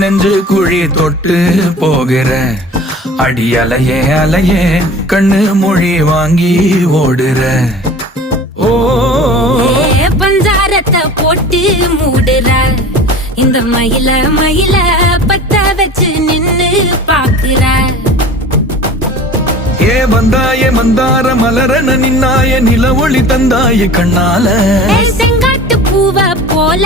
நெஞ்சு குழி தொட்டு போகிற அடி அலையே அலையே கண்ணு மொழி வாங்கி ஓடுற ஓ பஞ்சாரத்தை போட்டு மூடுற இந்த மயில மயில பத்த வச்சு நின்னு பாக்குற ஏ வந்தாய மந்தார மலரன நின்னாய நில ஒளி தந்தாய கண்ணால செங்காட்டு பூவ போல